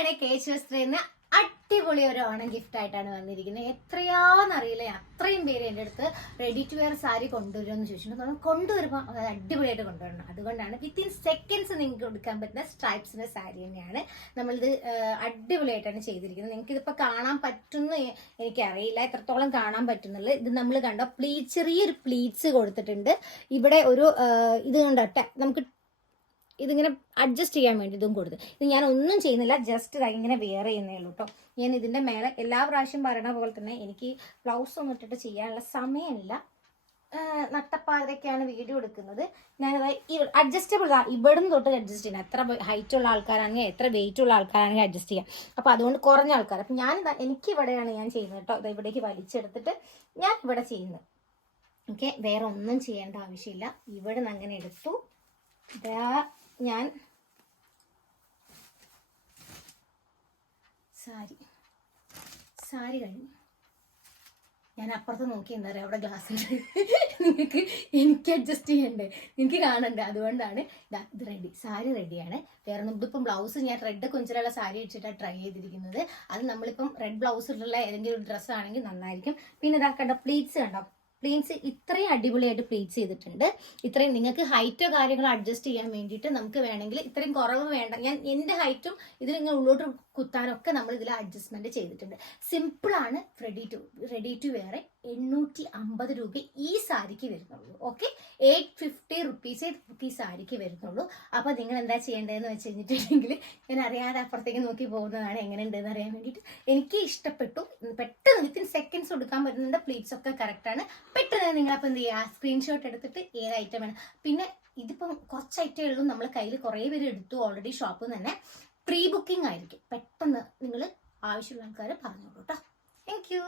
ഇന്നാണ് കേശവസ്ത്രീന്ന് അടിപൊളി ഒരു ഓണം ഗിഫ്റ്റ് ആയിട്ടാണ് വന്നിരിക്കുന്നത്. എത്രയാണെന്നറിയില്ല, അത്രയും പേര് എൻ്റെ അടുത്ത് റെഡി ടു വെയർ സാരി കൊണ്ടുവരുമെന്ന് ചോദിച്ചിട്ടുണ്ട്. കൊണ്ടുവരുമ്പോൾ അത് അടിപൊളിയായിട്ട് കൊണ്ടുവരണം. അതുകൊണ്ടാണ് വിത്തിൻ സെക്കൻഡ്സ് നിങ്ങൾക്ക് കൊടുക്കാൻ പറ്റുന്ന സ്ട്രൈപ്സിൻ്റെ സാരി തന്നെയാണ് നമ്മളിത് അടിപൊളിയായിട്ടാണ് ചെയ്തിരിക്കുന്നത്. നിങ്ങൾക്ക് ഇതിപ്പോൾ കാണാൻ പറ്റുമെന്ന് എനിക്കറിയില്ല, എത്രത്തോളം കാണാൻ പറ്റുന്നുള്ളൂ. ഇത് നമ്മൾ കണ്ടോ, ചെറിയൊരു പ്ലീറ്റ്സ് കൊടുത്തിട്ടുണ്ട്. ഇവിടെ ഒരു ഇത് കണ്ടോ, നമുക്ക് ഇതിങ്ങനെ അഡ്ജസ്റ്റ് ചെയ്യാൻ വേണ്ടി ഇതും കൊടുത്ത്. ഇത് ഞാൻ ഒന്നും ചെയ്യുന്നില്ല, ജസ്റ്റ് ഇങ്ങനെ വെയർ ചെയ്യുന്നേ ഉള്ളൂ കേട്ടോ. ഞാൻ ഇതിൻ്റെ മേലെ എല്ലാ പ്രാവശ്യം പറയണ പോലെ തന്നെ എനിക്ക് ബ്ലൗസ് ഒന്നും ഇട്ടിട്ട് ചെയ്യാനുള്ള സമയമില്ല. നട്ടപ്പാതിരൊക്കെയാണ് വീഡിയോ എടുക്കുന്നത്. ഞാനത് അഡ്ജസ്റ്റബിൾ ഇവിടുന്ന് തൊട്ട് അഡ്ജസ്റ്റ് ചെയ്യണം. എത്ര ഹൈറ്റ് ഉള്ള ആൾക്കാരാണെങ്കിൽ എത്ര വെയിറ്റ് ഉള്ള ആൾക്കാരാണെങ്കിൽ അഡ്ജസ്റ്റ് ചെയ്യാം. അപ്പോൾ അതുകൊണ്ട് കുറഞ്ഞ ആൾക്കാർ. അപ്പം എനിക്ക് ഇവിടെയാണ് ഞാൻ ചെയ്യുന്നത് കേട്ടോ. അത് ഇവിടേക്ക് വലിച്ചെടുത്തിട്ട് ഞാൻ ഇവിടെ ചെയ്യുന്നത്. ഓക്കെ, വേറെ ഒന്നും ചെയ്യേണ്ട ആവശ്യമില്ല. ഇവിടെ നിന്ന് അങ്ങനെ എടുത്തു. ഞാൻ സാരി കഴിഞ്ഞു. ഞാൻ അപ്പുറത്ത് നോക്കി, എന്താ പറയുക, അവിടെ ഗ്ലാസ് ഉണ്ട്. നിങ്ങൾക്ക് എനിക്ക് അഡ്ജസ്റ്റ് ചെയ്യണ്ടേ, എനിക്ക് കാണണ്ടേ, അതുകൊണ്ടാണ് ഇത് റെഡി. സാരി റെഡിയാണ്. വേറെ ഇതിപ്പം ബ്ലൗസ് ഞാൻ റെഡ് കൊഞ്ചിലുള്ള സാരി വെച്ചിട്ടാണ് ട്രൈ ചെയ്തിരിക്കുന്നത്. അത് നമ്മളിപ്പം റെഡ് ബ്ലൗസിലുള്ള ഏതെങ്കിലും ഒരു ഡ്രസ്സ് ആണെങ്കിൽ നന്നായിരിക്കും. പിന്നെ ഇതാ കണ്ടോ, പ്ലീറ്റ്സ് കണ്ടോ, പ്ലീറ്റ്സ് ഇത്രയും അടിപൊളിയായിട്ട് പ്ലീറ്റ്സ് ചെയ്തിട്ടുണ്ട്. ഇത്രയും നിങ്ങൾക്ക് ഹൈറ്റോ കാര്യങ്ങളോ അഡ്ജസ്റ്റ് ചെയ്യാൻ വേണ്ടിയിട്ട് നമുക്ക് വേണമെങ്കിൽ ഇത്രയും കുറവ് വേണ്ട. ഞാൻ എൻ്റെ ഹൈറ്റും ഇതിൽ നിങ്ങൾ ഉള്ളോട്ട് കുത്താനൊക്കെ നമ്മൾ ഇതിൽ അഡ്ജസ്റ്റ്മെന്റ് ചെയ്തിട്ടുണ്ട്. സിമ്പിളാണ്. റെഡി ടു വെയർ 850 രൂപ ഈ സാരിക്ക് വരുന്നുള്ളൂ. ഓക്കെ, 850 റുപ്പീസേ ഈ സാരിക്ക് വരുന്നുള്ളൂ. അപ്പോൾ നിങ്ങൾ എന്താ ചെയ്യേണ്ടതെന്ന് വെച്ച് കഴിഞ്ഞിട്ടുണ്ടെങ്കിൽ, ഞാൻ അറിയാതെ അപ്പുറത്തേക്ക് നോക്കി പോകുന്നതാണ് എങ്ങനെയുണ്ടെന്ന് അറിയാൻ വേണ്ടിയിട്ട്. എനിക്ക് ഇഷ്ടപ്പെട്ടു. പെട്ടെന്ന് വിത്തിൻ സെക്കൻഡ്സ് കൊടുക്കാൻ പറ്റുന്നുണ്ട്. പ്ലീറ്റ്സ് ഒക്കെ കറക്റ്റാണ്. പെട്ടെന്ന് നിങ്ങളപ്പോൾ എന്ത് ചെയ്യുക, സ്ക്രീൻഷോട്ട് എടുത്തിട്ട് ഏത് ഐറ്റം വേണം. പിന്നെ ഇതിപ്പം കുറച്ച് ഐറ്റമേ ഉള്ളൂ, നമ്മൾ കയ്യിൽ കുറേ പേര് എടുത്തു ഓൾറെഡി. ഷോപ്പിൽ നിന്ന് തന്നെ പ്രീ ബുക്കിംഗ് ആയിരിക്കും. പെട്ടെന്ന് നിങ്ങൾ ആവശ്യമുള്ള ആൾക്കാർ പറഞ്ഞോളൂ കേട്ടോ. Thank you.